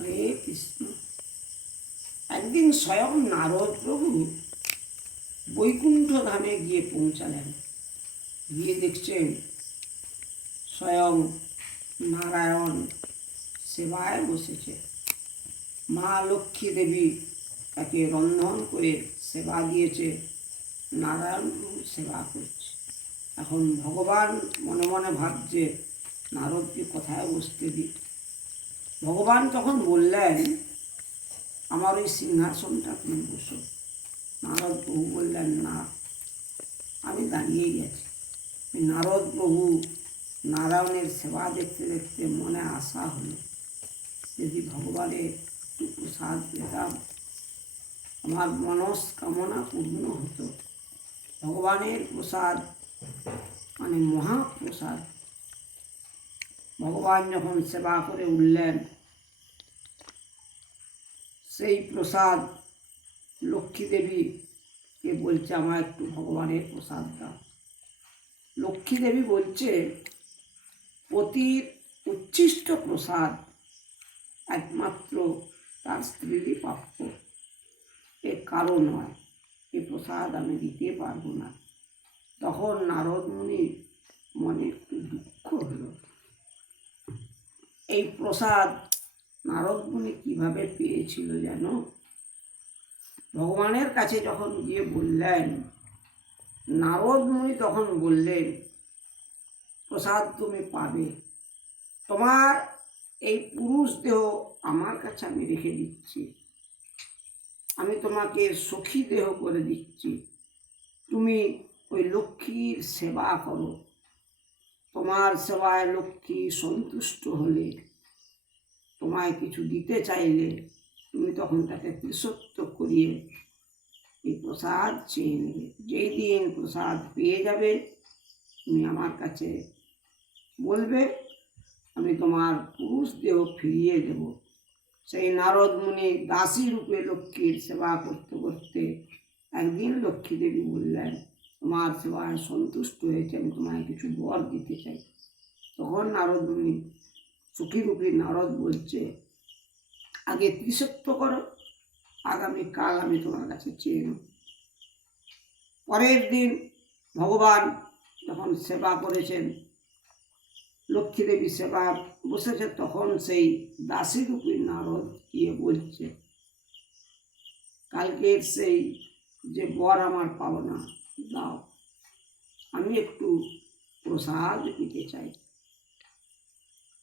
হরে কৃষ্ণ। একদিন স্বয়ং নারদ প্রভু বৈকুণ্ঠ ধামে গিয়ে পৌঁছালেন। গিয়ে দেখছেন স্বয়ং নারায়ণ সেবায় বসেছে। মা লক্ষ্মী দেবী তাকে রন্ধন করে সেবা দিয়েছে। নারায়ণ সেবা করছে। এখন ভগবান মনে মনে ভাবছে, নারদকে কোথায় বসতে দিই। ভগবান তখন বললেন, আমার ওই সিংহাসনটা তুমি বসো। নারদ প্রভু বললেন, না, আমি দাঁড়িয়ে গেছি। ওই নারদ প্রভু নারায়ণের সেবা দেখতে দেখতে মনে আশা হলো, যদি ভগবানের একটু প্রসাদ পেতাম, আমার মনস্কামনা পূর্ণ হতো। ভগবানের প্রসাদ মানে মহাপ্রসাদ ভগবান যখন সেবা করে উঠলেন, সেই প্রসাদ লক্ষ্মী দেবীকে বলছে আমার একটু ভগবানের প্রসাদ দাও। লক্ষ্মী দেবী বলছে পতির উচ্ছিষ্ট প্রসাদ একমাত্র তার স্ত্রীরই প্রাপ্য। এ কারও নয়, এ প্রসাদ আমি দিতে পারব না। তখন নারদ মুনির মনে একটু দুঃখ হলো। এই প্রসাদ। নারদ মুনি কীভাবে পেয়েছিল যেন ভগবানের কাছে যখন গিয়ে বললেন নারদ মুনি তখন বললেন, প্রসাদ তুমি পাবে। তোমার এই পুরুষ দেহ আমার কাছে আমি রেখে দিচ্ছি। আমি তোমাকে সখী দেহ করে দিচ্ছি। তুমি ওই লক্ষ্মীর সেবা করো। তোমার সেবায় লক্ষ্মী সন্তুষ্ট হলে, তোমায় কিছু দিতে চাইলে তুমি তখন তাকে কৃষত্ব করিয়ে এই প্রসাদ চেয়ে নেবে। যেই দিন প্রসাদ পেয়ে যাবে, তুমি আমার কাছে বলবে, আমি তোমার পুরুষ দেহ ফিরিয়ে দেব। সেই নারদ মুনি দাসী রূপে লক্ষ্মীর সেবা করতে করতে একদিন লক্ষ্মী দেবী বললেন তোমার সেবায় সন্তুষ্ট হয়েছে আমি তোমায় কিছু বর দিতে চাই। তখন নারদ মুনি সুখীরূপী নারদ বলছে, আগে ত্রিসত্য করো আগামীকাল আমি তোমার কাছে চেয়ে নেব। পরের দিন ভগবান যখন সেবা করেছেন, লক্ষ্মী দেবী সেবা বসেছে, তখন সেই দাসীরূপী নারদ গিয়ে বলছে, কালকের সেই যে বর আমার পাবো না দাও। আমি একটু প্রসাদ দিতে চাই।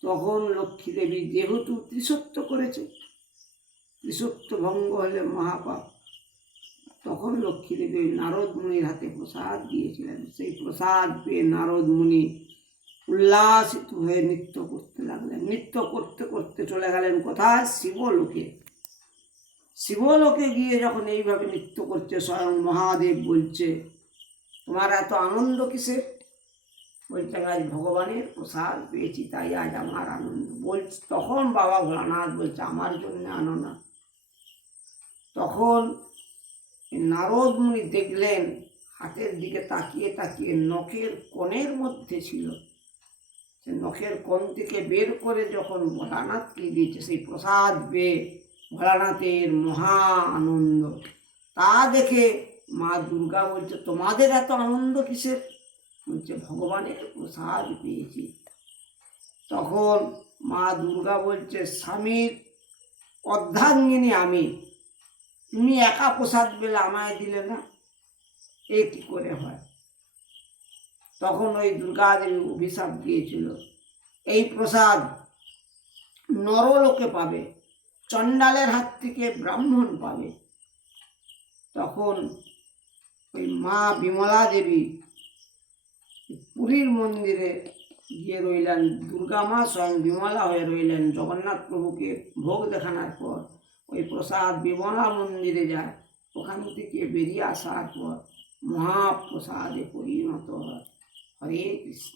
তখন লক্ষ্মী দেবী যেহেতু ত্রিসত্য করেছে ত্রিসত্য ভঙ্গ হলে মহাপাপ। তখন লক্ষ্মী দেবী নারদ মুনির হাতে প্রসাদ দিয়েছিলেন। সেই প্রসাদ পেয়ে নারদ মুনি উল্লাসিত হয়ে নৃত্য করতে লাগলেন। নৃত্য করতে করতে চলে গেলেন কোথায়? শিবলোকে। শিবলোকে গিয়ে যখন এইভাবে নৃত্য করছে, স্বয়ং মহাদেব বলছে তোমার এত আনন্দ কিসের? বলছে, আজ ভগবানের প্রসাদ পেয়েছি, তাই আজ আমার আনন্দ। বলছে, তখন বাবা ভোলানাথ বলছে, আমার জন্য আনো না। তখন নারদ মুনি দেখলেন, হাতের দিকে তাকিয়ে তাকিয়ে নখের কোণের মধ্যে ছিল। সে নখের কোণ থেকে বের করে যখন ভোলানাথকে দিয়েছে, সেই প্রসাদ পেয়ে ভোলানাথের মহা আনন্দ। তা দেখে মা দুর্গা বলছে, তোমাদের এত আনন্দ কিসের? বলছে, ভগবানের প্রসাদ পেয়েছি। তখন মা দুর্গা বলছে, স্বামীর অর্ধাঙ্গিনী আমি। তুমি একা প্রসাদ পেলে আমায় দিলে না। এ কি করে হয়? তখন ওই দুর্গাদেবী অভিশাপ দিয়েছিল, এই প্রসাদ নরলোকে পাবে, চণ্ডালের হাত থেকে ব্রাহ্মণ পাবে। তখন ওই মা বিমলা দেবী পুরীর মন্দিরে গিয়ে রইলেন, দুর্গা মা স্বয়ং বিমলা হয়ে রইলেন জগন্নাথ প্রভুকে ভোগ দেখানোর পর। ওই প্রসাদ বিমলা মন্দিরে যায়, ওখান থেকে বেরিয়ে আসার পর মহাপ্রসাদে পরিণত হয়। হরে কৃষ্ণ।